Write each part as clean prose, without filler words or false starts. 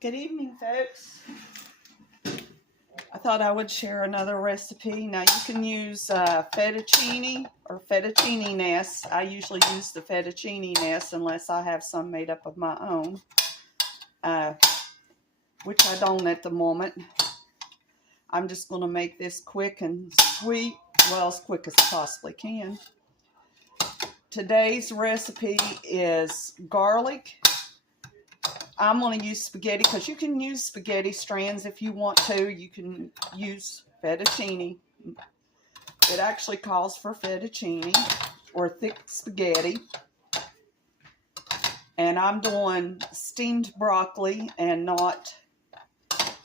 Good evening, folks. I thought I would share another recipe. Now you can use fettuccine or fettuccine nest. I usually use the fettuccine nest unless I have some made up of my own, which I don't at the moment. I'm just going to make this quick and sweet, well, as quick as I possibly can. Today's recipe is garlic. I'm going to use spaghetti because you can use spaghetti strands if you want to. You can use fettuccine. It actually calls for fettuccine or thick spaghetti. And I'm doing steamed broccoli and not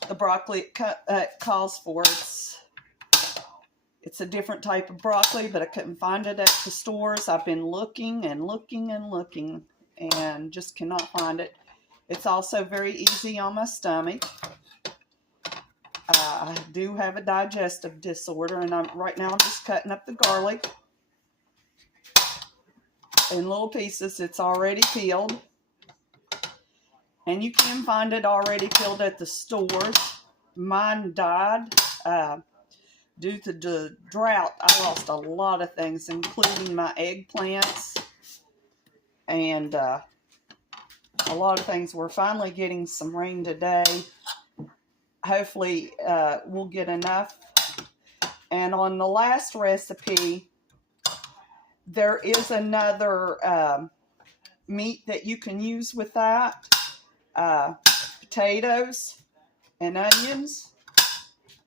the broccoli it calls for. It's a different type of broccoli, but I couldn't find it at the stores. I've been looking and looking and looking and just cannot find it. It's also very easy on my stomach. I do have a digestive disorder, and right now I'm just cutting up the garlic in little pieces. It's already peeled, and you can find it already peeled at the stores. Mine died due to the drought. I lost a lot of things, including my eggplants and a lot of things. We're finally getting some rain today. Hopefully we'll get enough. And on the last recipe, there is another meat that you can use with that. Potatoes and onions.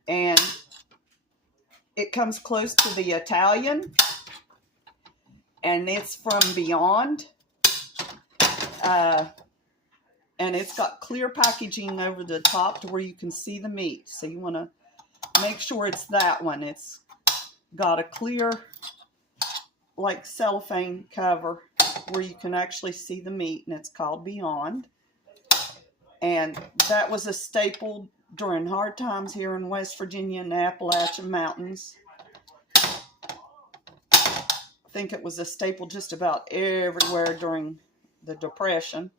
And it comes close to the Italian. And it's from Beyond. And it's got clear packaging over the top to where you can see the meat. So you want to make sure it's that one. It's got a clear, like cellophane cover where you can actually see the meat, and it's called Beyond. And that was a staple during hard times here in West Virginia in the Appalachian Mountains. I think it was a staple just about everywhere during the Depression.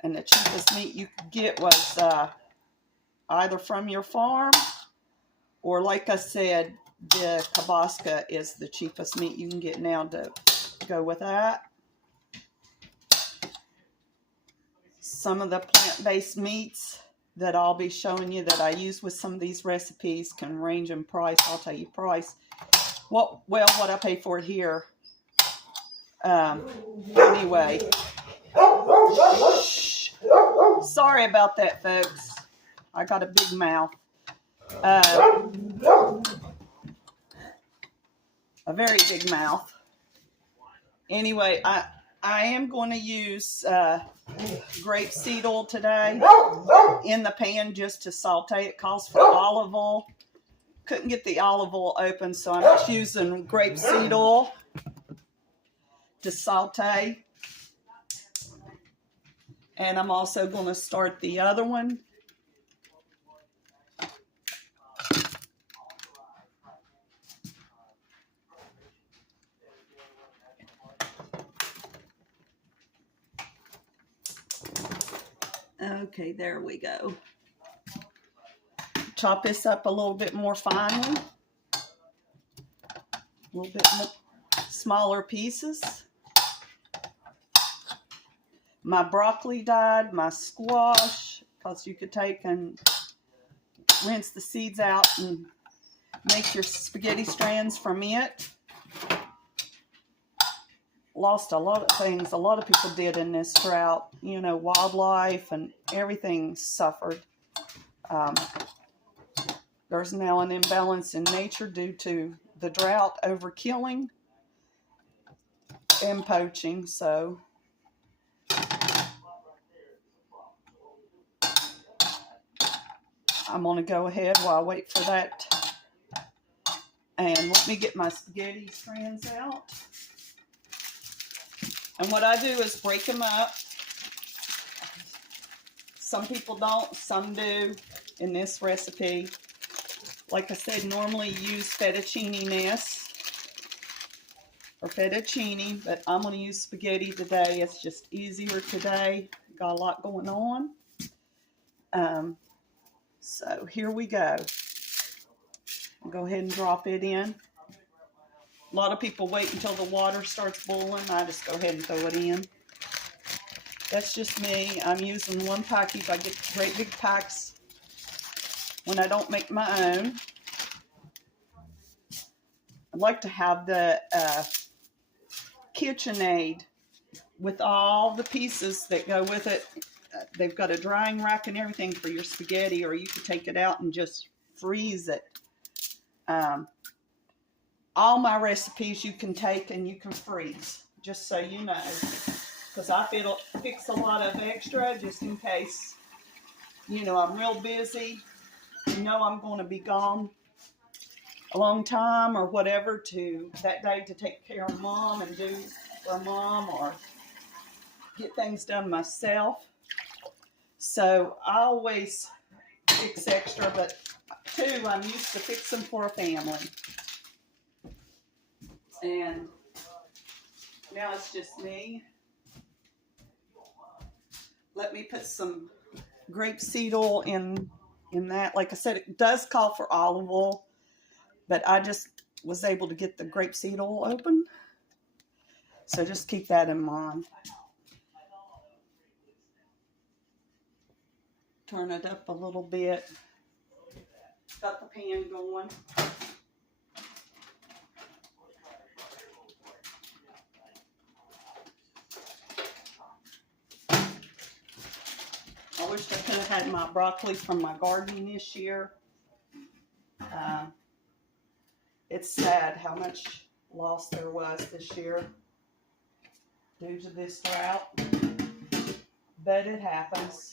And the cheapest meat you could get was either from your farm or, like I said, the kibosca is the cheapest meat you can get now to go with that. Some of the plant-based meats that I'll be showing you that I use with some of these recipes can range in price. I'll tell you price. What I pay for it here. Anyway. Sorry about that, folks. I got a big mouth. A very big mouth. Anyway, I am going to use grapeseed oil today in the pan just to saute. It calls for olive oil. Couldn't get the olive oil open, so I'm just using grapeseed oil to saute. And I'm also going to start the other one. Okay, there we go. Chop this up a little bit more finely. A little bit more smaller pieces. My broccoli died, my squash, because you could take and rinse the seeds out and make your spaghetti strands from it. Lost a lot of things. A lot of people did in this drought. You know, wildlife and everything suffered. There's now an imbalance in nature due to the drought, overkilling, and poaching. So I'm going to go ahead while I wait for that. And let me get my spaghetti strands out. And what I do is break them up. Some people don't, some do in this recipe. Like I said, normally use fettuccine nest or fettuccine, but I'm going to use spaghetti today. It's just easier today. Got a lot going on. So here we go. I'll go ahead and drop it in. A lot of people wait until the water starts boiling. I just go ahead and throw it in. That's just me. I'm using one package. I get great big packs when I don't make my own. I like to have the KitchenAid with all the pieces that go with it. They've got a drying rack and everything for your spaghetti, or you could take it out and just freeze it. All my recipes you can take and you can freeze, just so you know, because I fix a lot of extra just in case, you know, I'm real busy, you know, I'm going to be gone a long time or whatever that day to take care of mom and do for mom or get things done myself. So I always fix extra, but too, I'm used to fixing for a family. And now it's just me. Let me put some grapeseed oil in that. Like I said, it does call for olive oil, but I just was able to get the grapeseed oil open. So just keep that in mind. Turn it up a little bit. Got the pan going. I wish I could have had my broccoli from my garden this year. It's sad how much loss there was this year due to this drought, but it happens.